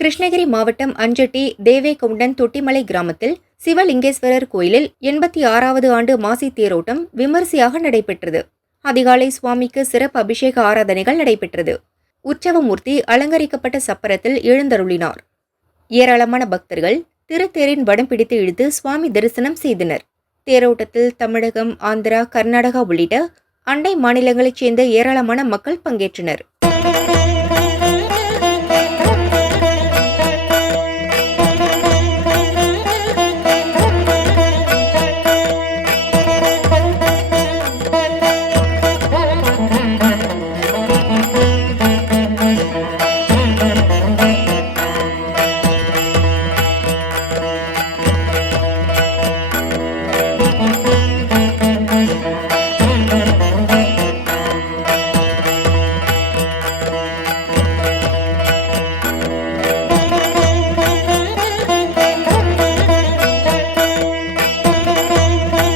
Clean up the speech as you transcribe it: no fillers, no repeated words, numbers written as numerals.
கிருஷ்ணகிரி மாவட்டம் அஞ்சட்டி தேவேகவுண்டன் தொட்டிமலை கிராமத்தில் சிவலிங்கேஸ்வரர் கோயிலில் 86வது ஆண்டு மாசி தேரோட்டம் விமரிசையாக நடைபெற்றது. அதிகாலை சுவாமிக்கு சிறப்பு அபிஷேக ஆராதனைகள் நடைபெற்றது. உற்சவமூர்த்தி அலங்கரிக்கப்பட்ட சப்பரத்தில் எழுந்தருளினார். ஏராளமான பக்தர்கள் திருத்தேரின் வடம் பிடித்து இழுத்து சுவாமி தரிசனம் செய்தனர். தேரோட்டத்தில் தமிழகம், ஆந்திரா, கர்நாடகா உள்ளிட்ட அண்டை மாநிலங்களைச் சேர்ந்த ஏராளமான மக்கள் பங்கேற்றனர்.